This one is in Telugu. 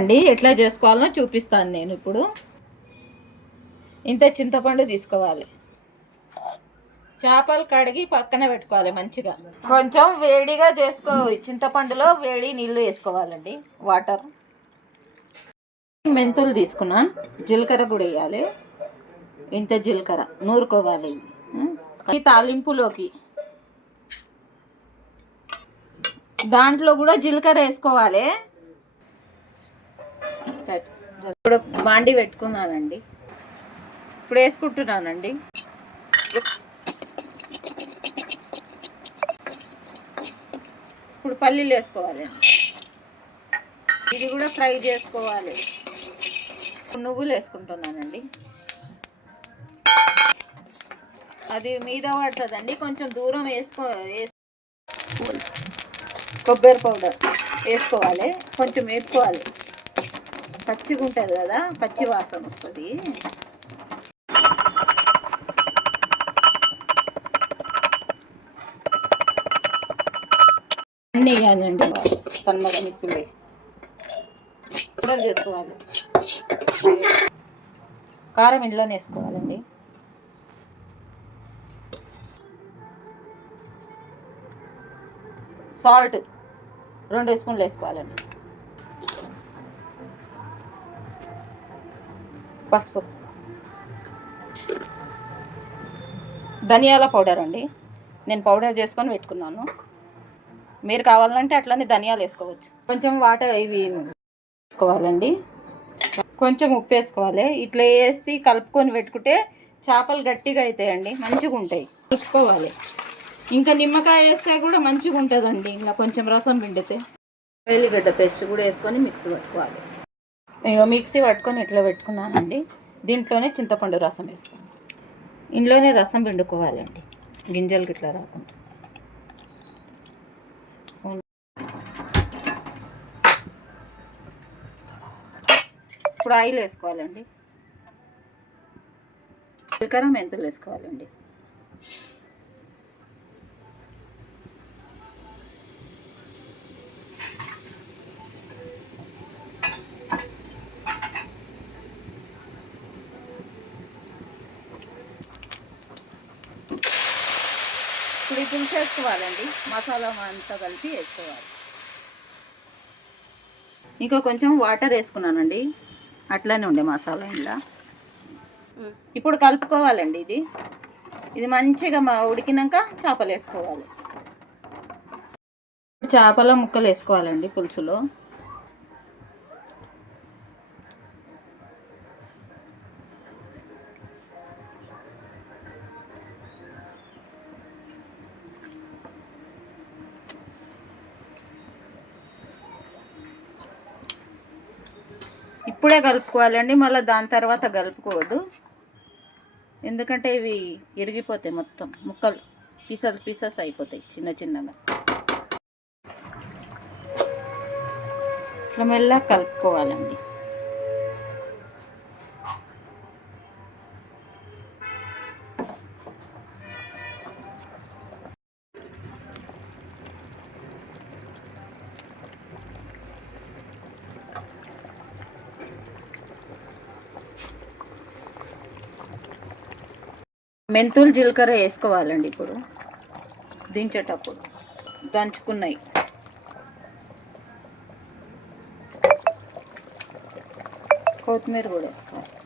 అండి ఎట్లా చేసుకోవాలో చూపిస్తాను నేను ఇప్పుడు. ఇంత చింతపండు తీసుకోవాలి, చేపలు కడిగి పక్కన పెట్టుకోవాలి మంచిగా. కొంచెం వేడిగా చింతపండులో వేడి నీళ్ళు వేసుకోవాలండి, వాటర్. మెంతులు తీసుకున్నాను, జీలకర్ర కూడా వేయాలి. ఇంత జీలకర్ర నూరుకోవాలి. ఈ తాలింపులోకి దాంట్లో కూడా జీలకర్ర వేసుకోవాలి. ఇప్పుడు బాండి పెట్టుకున్నానండి, ఇప్పుడు వేసుకుంటున్నానండి. ఇప్పుడు పల్లీలు వేసుకోవాలి, ఇది కూడా ఫ్రై చేసుకోవాలి. నువ్వులు వేసుకుంటున్నానండి, అది మీద పడుతుందండి, కొంచెం దూరం కొబ్బరి పౌడర్ వేసుకోవాలి, కొంచెం వేసుకోవాలి. పచ్చిగా ఉంటుంది కదా, పచ్చి వాసన వస్తుంది. అన్నీ వేయాలండి, సన్నగా మిక్సీలో పౌడర్ చేసుకోవాలి. కారం ఇంట్లోనే వేసుకోవాలండి. సాల్ట్ 2 స్పూన్లు వేసుకోవాలండి. పసుపు, ధనియాల పౌడర్ అండి, నేను పౌడర్ చేసుకొని పెట్టుకున్నాను. మీరు కావాలంటే అట్లనే ధనియాలు వేసుకోవచ్చు. కొంచెం వాటర్ ఇవి వేసుకోవాలండి, కొంచెం ఉప్పు వేసుకోవాలి. ఇట్లా వేసి కలుపుకొని పెట్టుకుంటే చేపలు గట్టిగా అవుతాయండి, మంచిగా ఉంటాయి. కలుపుకోవాలి. ఇంకా నిమ్మకాయ వేస్తే కూడా మంచిగా ఉంటుందండి. ఇలా కొంచెం రసం పిండితే వెల్లిగడ్డ పేస్ట్ కూడా వేసుకొని మిక్సీ పట్టుకోవాలి. ఇక మిక్సీ పట్టుకొని ఇట్లా పెట్టుకున్నానండి. దీంట్లోనే చింతపండు రసం వేస్తాను. ఇంట్లోనే రసం పిండుకోవాలండి, గింజలకి ఇట్లా రాకుండా. ఇప్పుడు ఆయిల్ వేసుకోవాలండి, జీలకర్ర మెంతులు వేసుకోవాలండి. ఇప్పుడు ఇది వేసుకోవాలండి, మసాలా అంతా కలిపి వేసుకోవాలి. ఇంకా కొంచెం వాటర్ వేసుకున్నానండి, అట్లానే ఉండే మసాలా ఇలా. ఇప్పుడు కలుపుకోవాలండి. ఇది మంచిగా ఉడికినాక చేపలు వేసుకోవాలి. చేపల ముక్కలు వేసుకోవాలండి పులుసులో. ఇప్పుడే కలుపుకోవాలండి, మళ్ళీ దాని తర్వాత కలుపుకోవద్దు. ఎందుకంటే ఇవి ఇరిగిపోతాయి, మొత్తం ముక్కలు పీసెస్ అయిపోతాయి చిన్న చిన్నగా. ఇట్లా మెల్లగా కలుపుకోవాలండి. మెంతులు జీలకర్ర వేసుకోవాలండి ఇప్పుడు దించేటప్పుడు, దంచుకున్నాయి. కొత్తిమీర కూడా వేసుకోవాలి.